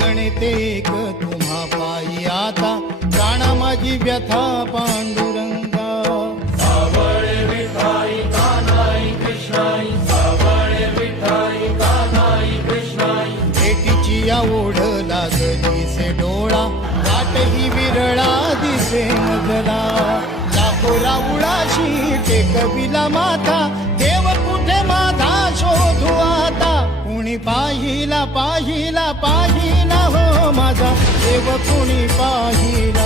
गणते एक तुम्हा पायी आता प्राणा माझी व्यथा पांडुरंगा सावळे विठाई कान्हाई कृष्णाई सावळे विठाई कान्हाई कृष्णाई भेटीची या ओढ लागली से डोळा वाट ही विरळा दिसे मजला लाखो राऊळाशी टेकविला माथा देव कुठे माझा शोधू आता कुणी पाहिला पाहिला पाहिला हो माझा देव कुणी पाहिला